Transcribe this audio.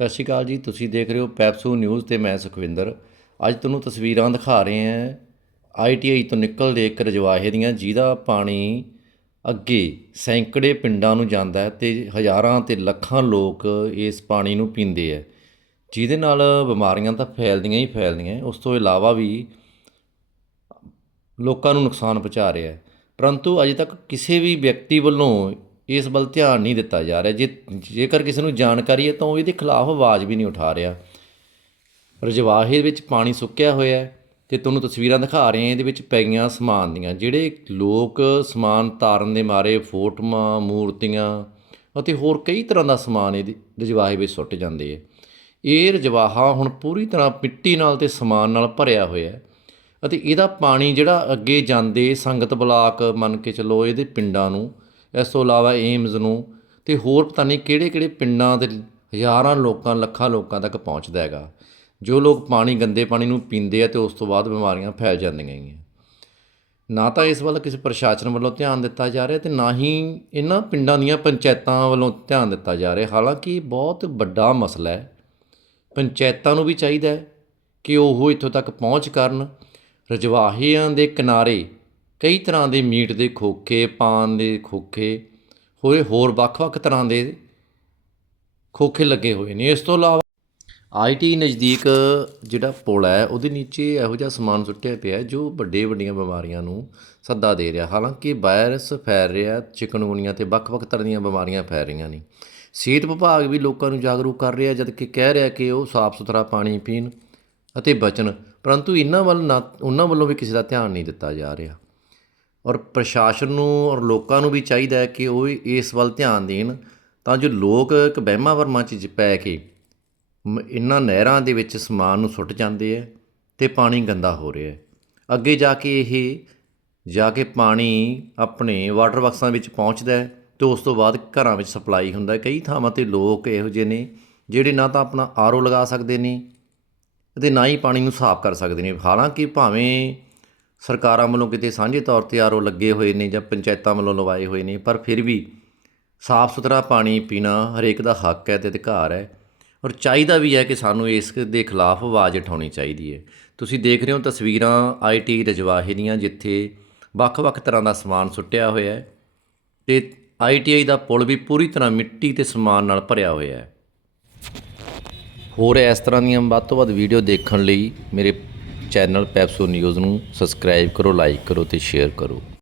ਸਤਿ ਸ਼੍ਰੀ ਅਕਾਲ ਜੀ, ਤੁਸੀਂ ਦੇਖ ਰਹੇ ਹੋ ਪੈਪਸੂ ਨਿਊਜ਼ ਤੇ ਮੈਂ ਸੁਖਵਿੰਦਰ। ਅੱਜ ਤੁਹਾਨੂੰ ਤਸਵੀਰਾਂ ਦਿਖਾ ਰਹੇ ਹਾਂ। ਆਈਟੀਆਈ ਤੋਂ ਨਿਕਲਦੇ ਇੱਕ ਰਜਵਾਹੇ ਦੀਆਂ, ਜਿਹਦਾ ਪਾਣੀ ਅੱਗੇ ਸੈਂਕੜੇ ਪਿੰਡਾਂ ਨੂੰ ਜਾਂਦਾ ਹੈ ਤੇ ਹਜ਼ਾਰਾਂ ਤੇ ਲੱਖਾਂ ਲੋਕ ਇਸ ਪਾਣੀ ਨੂੰ ਪੀਂਦੇ ਹੈ। ਜਿਹਦੇ ਨਾਲ ਬਿਮਾਰੀਆਂ ਤਾਂ ਫੈਲਦੀਆਂ ਹੀ ਫੈਲਦੀਆਂ ਉਸ ਤੋਂ ਇਲਾਵਾ ਵੀ ਲੋਕਾਂ ਨੂੰ ਨੁਕਸਾਨ ਪਹੁੰਚਾ ਰਿਹਾ ਹੈ। ਪਰੰਤੂ ਅਜੇ ਤੱਕ ਕਿਸੇ ਵੀ ਵਿਅਕਤੀ ਵੱਲੋਂ ਇਸ ਵੱਲ ਧਿਆਨ ਨਹੀਂ ਦਿੱਤਾ ਜਾ ਰਿਹਾ। ਜੇ ਜੇਕਰ ਕਿਸੇ ਨੂੰ ਜਾਣਕਾਰੀ ਹੈ ਤਾਂ ਉਹ ਇਹਦੇ ਖਿਲਾਫ ਆਵਾਜ਼ ਵੀ ਨਹੀਂ ਉਠਾ ਰਿਹਾ। ਰਜਵਾਹੇ ਵਿੱਚ ਪਾਣੀ ਸੁੱਕਿਆ ਹੋਇਆ ਹੈ ਤੇ ਤੁਹਾਨੂੰ ਤਸਵੀਰਾਂ ਦਿਖਾ ਰਹੇ ਹਾਂ। ਇਹਦੇ ਵਿੱਚ ਪਈਆਂ ਸਮਾਨ ਦੀਆਂ। ਜਿਹੜੇ ਲੋਕ ਸਮਾਨ ਤਾਰਨ ਦੇ ਮਾਰੇ ਫੋਟੋਆਂ, ਮੂਰਤੀਆਂ ਅਤੇ ਹੋਰ ਕਈ ਤਰ੍ਹਾਂ ਦਾ ਸਮਾਨ ਇਹਦੇ ਰਜਵਾਹੇ ਵਿੱਚ ਸੁੱਟ ਜਾਂਦੇ ਹੈ ਇਹ ਰਜਵਾਹਾ ਹੁਣ ਪੂਰੀ ਤਰ੍ਹਾਂ ਮਿੱਟੀ ਨਾਲ ਤੇ ਸਮਾਨ ਨਾਲ ਭਰਿਆ ਹੋਇਆ ਹੈ ਅਤੇ ਇਹਦਾ ਪਾਣੀ ਜਿਹੜਾ ਅੱਗੇ ਜਾਂਦੇ ਸੰਗਤ ਬਲਾਕ ਮੰਨ ਕੇ ਚੱਲੋ ਇਹਦੇ ਪਿੰਡਾਂ ਨੂੰ ਇਸ ਤੋਂ ਇਲਾਵਾ ਏਮਜ਼ ਨੂੰ ਤੇ ਹੋਰ ਪਤਾ ਨਹੀਂ ਕਿਹੜੇ ਕਿਹੜੇ ਪਿੰਡਾਂ ਦੇ ਹਜ਼ਾਰਾਂ ਲੋਕਾਂ, ਲੱਖਾਂ ਲੋਕਾਂ ਤੱਕ ਪਹੁੰਚਦਾ ਹੈਗਾ। ਜੋ ਲੋਕ ਪਾਣੀ, ਗੰਦੇ ਪਾਣੀ ਨੂੰ ਪੀਂਦੇ ਆ ਤੇ ਉਸ ਤੋਂ ਬਾਅਦ ਬਿਮਾਰੀਆਂ ਫੈਲ ਜਾਂਦੀਆਂ ਹੈਗੀਆਂ। ਨਾ ਤਾਂ ਇਸ ਵੱਲ ਕਿਸੇ ਪ੍ਰਸ਼ਾਸਨ ਵੱਲੋਂ ਧਿਆਨ ਦਿੱਤਾ ਜਾ ਰਿਹਾ ਤੇ ਨਾ ਹੀ ਇਹਨਾਂ ਪਿੰਡਾਂ ਦੀਆਂ ਪੰਚਾਇਤਾਂ ਵੱਲੋਂ ਧਿਆਨ ਦਿੱਤਾ ਜਾ ਰਿਹਾ। ਹਾਲਾਂਕਿ ਇਹ ਬਹੁਤ ਵੱਡਾ ਮਸਲਾ ਹੈ। ਪੰਚਾਇਤਾਂ ਨੂੰ ਵੀ ਚਾਹੀਦਾ ਹੈ ਕਿ ਉਹ ਇੱਥੋਂ ਤੱਕ ਪਹੁੰਚ ਕਰਨ। ਰਜਵਾਹਿਆਂ ਦੇ ਕਿਨਾਰੇ ਕਈ ਤਰ੍ਹਾਂ ਦੇ ਮੀਟ ਦੇ ਖੋਖੇ, ਪਾਨ ਦੇ ਖੋਖੇ ਹੋਏ ਹੋਰ ਵੱਖ-ਵੱਖ ਤਰ੍ਹਾਂ ਦੇ ਖੋਖੇ ਲੱਗੇ ਹੋਏ ਨੇ। ਇਸ ਤੋਂ ਇਲਾਵਾ ਆਈਟੀ ਨਜ਼ਦੀਕ ਜਿਹੜਾ ਪੁਲ ਹੈ, ਉਹਦੇ ਨੀਚੇ ਇਹੋ ਜਿਹਾ ਸਮਾਨ ਸੁੱਟਿਆ ਪਿਆ ਜੋ ਵੱਡੇ ਵੱਡੀਆਂ ਬਿਮਾਰੀਆਂ ਨੂੰ ਸੱਦਾ ਦੇ ਰਿਹਾ। ਹਾਲਾਂਕਿ ਵਾਇਰਸ ਫੈਲ ਰਿਹਾ, ਚਿਕਨਗੁਨੀਆ ਤੇ ਵੱਖ-ਵੱਖ ਤਰ੍ਹਾਂ ਦੀਆਂ ਬਿਮਾਰੀਆਂ ਫੈਲ ਰਹੀਆਂ ਨੇ। ਸਿਹਤ ਵਿਭਾਗ ਵੀ ਲੋਕਾਂ ਨੂੰ ਜਾਗਰੂਕ ਕਰ ਰਿਹਾ ਜਦ ਕਿ ਕਹਿ ਰਿਹਾ ਕਿ ਉਹ ਸਾਫ਼ ਸੁਥਰਾ ਪਾਣੀ ਪੀਣ ਅਤੇ ਬਚਣ, ਪਰੰਤੂ ਇਹਨਾਂ ਵੱਲ ਨਾ, ਉਹਨਾਂ ਵੱਲੋਂ ਵੀ ਕਿਸੇ ਦਾ ਧਿਆਨ ਨਹੀਂ ਦਿੱਤਾ ਜਾ ਰਿਹਾ। ਔਰ ਪ੍ਰਸ਼ਾਸਨ ਨੂੰ ਔਰ ਲੋਕਾਂ ਨੂੰ ਵੀ ਚਾਹੀਦਾ ਹੈ ਕਿ ਉਹ ਇਸ ਵੱਲ ਧਿਆਨ ਦੇਣ। ਤਾਂ ਜੋ ਲੋਕ ਇੱਕ ਵਹਿਮਾਂ ਭਰਮਾਂ 'ਚ ਪੈ ਕੇ ਮ- ਇਹਨਾਂ ਨਹਿਰਾਂ ਦੇ ਵਿੱਚ ਸਮਾਨ ਨੂੰ ਸੁੱਟ ਜਾਂਦੇ ਹੈ ਅਤੇ ਪਾਣੀ ਗੰਦਾ ਹੋ ਰਿਹਾ ਅੱਗੇ ਜਾ ਕੇ ਇਹ, ਜਾ ਕੇ ਪਾਣੀ ਆਪਣੇ ਵਾਟਰ ਬਾਕਸਾਂ ਵਿੱਚ ਪਹੁੰਚਦਾ ਹੈ ਤੇ ਉਸ ਤੋਂ ਬਾਅਦ ਘਰਾਂ ਵਿੱਚ ਸਪਲਾਈ ਹੁੰਦਾ ਕਈ ਥਾਵਾਂ ਤੇ ਲੋਕ ਇਹੋ ਜਿਹੇ ਨੇ ਜਿਹੜੇ ਨਾ ਤਾਂ ਆਪਣਾ ਆਰਓ ਲਗਾ ਸਕਦੇ ਨੇ ਅਤੇ ਨਾ ਹੀ ਪਾਣੀ ਨੂੰ ਸਾਫ਼ ਕਰ ਸਕਦੇ ਨੇ। ਹਾਲਾਂਕਿ ਭਾਵੇਂ ਸਰਕਾਰਾਂ ਵੱਲੋਂ ਕਿਤੇ ਸਾਂਝੇ ਤੌਰ ਤੇ ਆਰਓ ਲੱਗੇ ਹੋਏ ਨੇ ਜਾਂ ਪੰਚਾਇਤਾਂ ਵੱਲੋਂ ਲਵਾਏ ਹੋਏ ਨੇ, ਪਰ ਫਿਰ ਵੀ ਸਾਫ਼ ਸੁਥਰਾ ਪਾਣੀ ਪੀਣਾ ਹਰੇਕ ਦਾ ਹੱਕ ਹੈ ਤੇ ਅਧਿਕਾਰ ਹੈ ਔਰ ਚਾਹੀਦਾ ਵੀ ਹੈ ਕਿ ਸਾਨੂੰ ਇਸ ਦੇ ਖਿਲਾਫ ਆਵਾਜ਼ ਉਠਾਉਣੀ ਚਾਹੀਦੀ ਹੈ। ਤੁਸੀਂ ਦੇਖ ਰਹੇ ਹੋ ਤਸਵੀਰਾਂ ਆਈਟੀ ਰਜਵਾਹੇ ਦੀਆਂ, ਜਿੱਥੇ ਵੱਖ-ਵੱਖ ਤਰ੍ਹਾਂ ਦਾ ਸਮਾਨ ਸੁੱਟਿਆ ਹੋਇਆ ਹੈ ਤੇ ਆਈਟੀਆਈ ਦਾ ਪੁਲ ਵੀ ਪੂਰੀ ਤਰ੍ਹਾਂ ਮਿੱਟੀ ਤੇ ਸਮਾਨ ਨਾਲ ਭਰਿਆ ਹੋਇਆ ਹੈ। ਹੋਰ ਇਸ ਤਰ੍ਹਾਂ ਦੀਆਂ ਵੱਧ ਤੋਂ ਵੱਧ ਵੀਡੀਓ ਦੇਖਣ ਲਈ ਮੇਰੇ ਚੈਨਲ ਪੈਪਸੋ ਨਿਊਜ਼ ਨੂੰ ਸਬਸਕ੍ਰਾਈਬ ਕਰੋ ਲਾਈਕ ਕਰੋ ਤੇ ਸ਼ੇਅਰ ਕਰੋ।